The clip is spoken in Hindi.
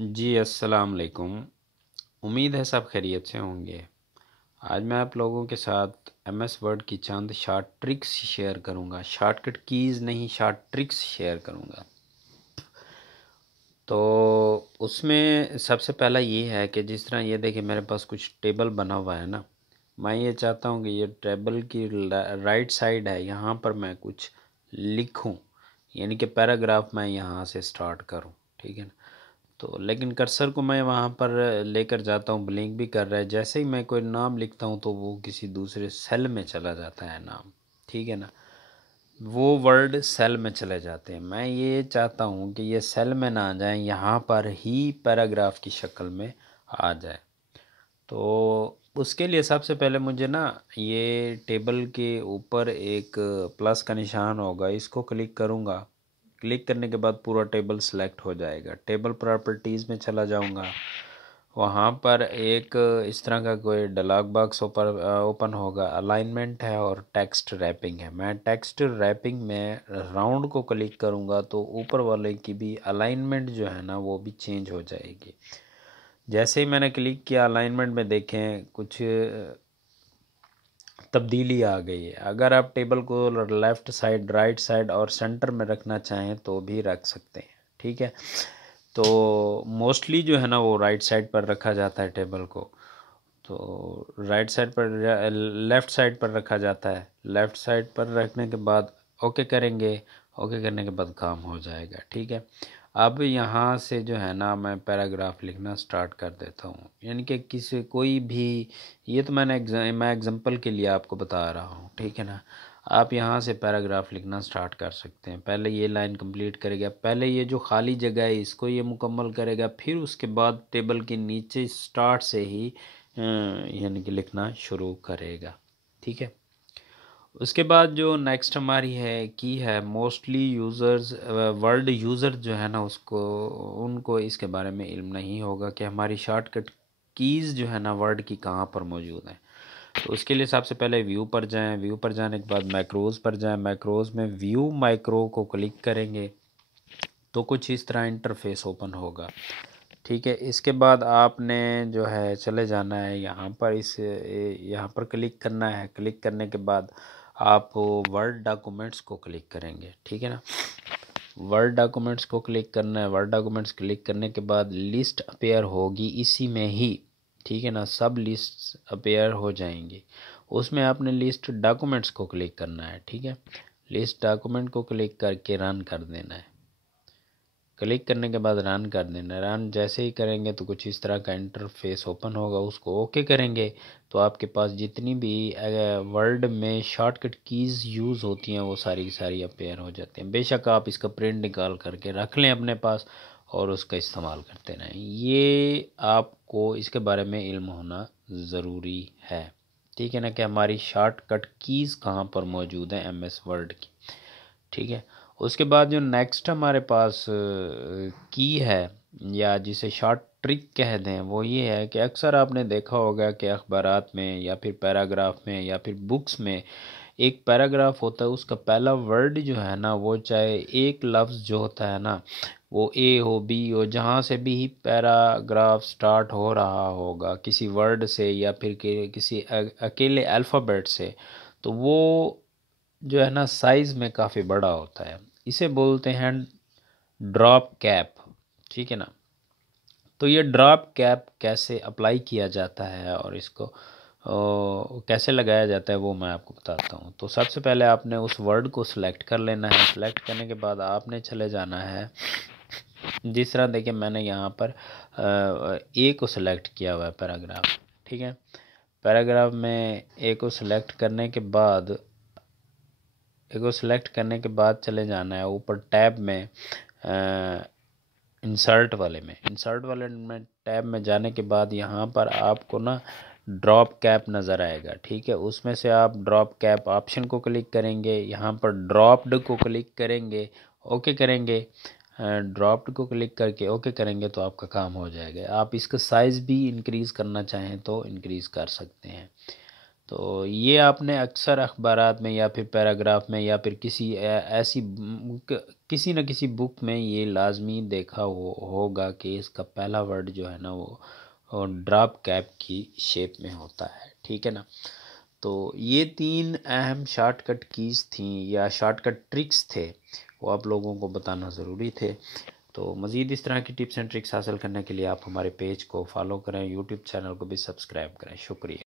जी अस्सलाम वालेकुम। उम्मीद है सब खैरियत से होंगे। आज मैं आप लोगों के साथ एमएस वर्ड की चंद शॉर्ट ट्रिक्स शेयर करूंगा। शॉर्टकट कीज़ नहीं, शॉर्ट ट्रिक्स शेयर करूंगा। तो उसमें सबसे पहला ये है कि जिस तरह ये देखिए मेरे पास कुछ टेबल बना हुआ है ना। मैं ये चाहता हूँ कि ये टेबल की राइट साइड है, यहाँ पर मैं कुछ लिखूँ, यानी कि पैराग्राफ मैं यहाँ से स्टार्ट करूँ। ठीक है ना। तो लेकिन कर्सर को मैं वहाँ पर लेकर जाता हूँ, ब्लिंक भी कर रहा है। जैसे ही मैं कोई नाम लिखता हूँ तो वो किसी दूसरे सेल में चला जाता है नाम। ठीक है ना। वो वर्ड सेल में चले जाते हैं। मैं ये चाहता हूँ कि ये सेल में ना आ जाए, यहाँ पर ही पैराग्राफ की शक्ल में आ जाए। तो उसके लिए सबसे पहले मुझे ना ये टेबल के ऊपर एक प्लस का निशान होगा, इसको क्लिक करूँगा। क्लिक करने के बाद पूरा टेबल सेलेक्ट हो जाएगा। टेबल प्रॉपर्टीज़ में चला जाऊँगा, वहाँ पर एक इस तरह का कोई डायलॉग बॉक्स ओपन होगा। अलाइनमेंट है और टेक्स्ट रैपिंग है। मैं टेक्स्ट रैपिंग में राउंड को क्लिक करूँगा तो ऊपर वाले की भी अलाइनमेंट जो है ना वो भी चेंज हो जाएगी। जैसे ही मैंने क्लिक किया अलाइनमेंट में देखें कुछ तब्दीली आ गई है। अगर आप टेबल को लेफ़्ट साइड, राइट साइड और सेंटर में रखना चाहें तो भी रख सकते हैं। ठीक है। तो मोस्टली जो है ना वो राइट साइड पर रखा जाता है टेबल को। तो राइट साइड पर, लेफ़्ट साइड पर रखा जाता है। लेफ़्ट साइड पर रखने के बाद ओके करेंगे। ओके करने के बाद काम हो जाएगा। ठीक है। अब यहाँ से जो है ना मैं पैराग्राफ लिखना स्टार्ट कर देता हूँ, यानी कि किसी कोई भी, ये तो मैं एग्जांपल के लिए आपको बता रहा हूँ। ठीक है ना। आप यहाँ से पैराग्राफ लिखना स्टार्ट कर सकते हैं। पहले ये लाइन कंप्लीट करेगा, पहले ये जो खाली जगह है इसको ये मुकम्मल करेगा, फिर उसके बाद टेबल के नीचे स्टार्ट से ही यानी कि लिखना शुरू करेगा। ठीक है। उसके बाद जो नेक्स्ट हमारी है की है, मोस्टली यूज़र्स, वर्ल्ड यूज़र जो है ना उसको, उनको इसके बारे में इल्म नहीं होगा कि हमारी शॉर्टकट कीज़ जो है ना वर्ड की कहाँ पर मौजूद हैं। तो उसके लिए सबसे पहले व्यू पर जाएं। व्यू पर जाने के बाद मैक्रोज़ पर जाएं। मैक्रोज़ में व्यू माइक्रो को क्लिक करेंगे तो कुछ इस तरह इंटरफेस ओपन होगा। ठीक है। इसके बाद आपने जो है चले जाना है यहाँ पर, यहाँ पर क्लिक करना है। क्लिक करने के बाद आप वर्ड डॉक्यूमेंट्स को क्लिक करेंगे। ठीक है ना। वर्ड डॉक्यूमेंट्स को क्लिक करना है। वर्ड डॉक्यूमेंट्स क्लिक करने के बाद लिस्ट अपेयर होगी इसी में ही। ठीक है ना। सब लिस्ट अपेयर हो जाएंगी। उसमें आपने लिस्ट डॉक्यूमेंट्स को क्लिक करना है। ठीक है। लिस्ट डॉक्यूमेंट को क्लिक करके रन कर देना है। क्लिक करने के बाद रन कर देना। रन जैसे ही करेंगे तो कुछ इस तरह का इंटरफेस ओपन होगा, उसको ओके करेंगे तो आपके पास जितनी भी वर्ड में शॉर्टकट कीज़ यूज़ होती हैं वो सारी की सारी अपेयर हो जाती हैं। बेशक आप इसका प्रिंट निकाल करके रख लें अपने पास और उसका इस्तेमाल करते रहें। ये आपको इसके बारे में इल्म होना ज़रूरी है। ठीक है ना, कि हमारी शॉर्टकट कीज़ कहाँ पर मौजूद हैं एमएस वर्ड की। ठीक है। उसके बाद जो नेक्स्ट हमारे पास की है, या जिसे शॉर्ट ट्रिक कह दें, वो ये है कि अक्सर आपने देखा होगा कि अखबारात में या फिर पैराग्राफ में या फिर बुक्स में एक पैराग्राफ होता है, उसका पहला वर्ड जो है ना वो चाहे एक लफ्ज़ जो होता है ना वो ए हो, बी हो, जहाँ से भी पैराग्राफ स्टार्ट हो रहा होगा किसी वर्ड से या फिर किसी अकेले अल्फ़ाबेट से, तो वो जो है ना साइज़ में काफ़ी बड़ा होता है। इसे बोलते हैं ड्रॉप कैप। ठीक है ना। तो ये ड्रॉप कैप कैसे अप्लाई किया जाता है और इसको कैसे लगाया जाता है वो मैं आपको बताता हूँ। तो सबसे पहले आपने उस वर्ड को सिलेक्ट कर लेना है। सिलेक्ट करने के बाद आपने चले जाना है, जिस तरह देखिए मैंने यहाँ पर ए को सिलेक्ट किया हुआ है पैराग्राफ। ठीक है। पैराग्राफ में ए को सिलेक्ट करने के बाद, इसको सिलेक्ट करने के बाद चले जाना है ऊपर टैब में, इंसर्ट वाले में टैब में जाने के बाद यहाँ पर आपको ना ड्रॉप कैप नज़र आएगा। ठीक है। उसमें से आप ड्रॉप कैप ऑप्शन को क्लिक करेंगे, यहाँ पर ड्रॉप्ड को क्लिक करेंगे, ओके करेंगे। ड्रॉप्ड को क्लिक करके ओके करेंगे तो आपका काम हो जाएगा। आप इसका साइज़ भी इंक्रीज़ करना चाहें तो इंक्रीज़ कर सकते हैं। तो ये आपने अक्सर अखबारात में या फिर पैराग्राफ में या फिर किसी ऐसी किसी न किसी बुक में ये लाजमी देखा होगा कि इसका पहला वर्ड जो है ना वो ड्रॉप कैप की शेप में होता है, ठीक है ना। तो ये 3 अहम शॉर्टकट कीज़ थी या शॉर्टकट ट्रिक्स थे, वो आप लोगों को बताना ज़रूरी थे। तो मज़ीद इस तरह की टिप्स एंड ट्रिक्स हासिल करने के लिए आप हमारे पेज को फॉलो करें, यूट्यूब चैनल को भी सब्सक्राइब करें। शुक्रिया।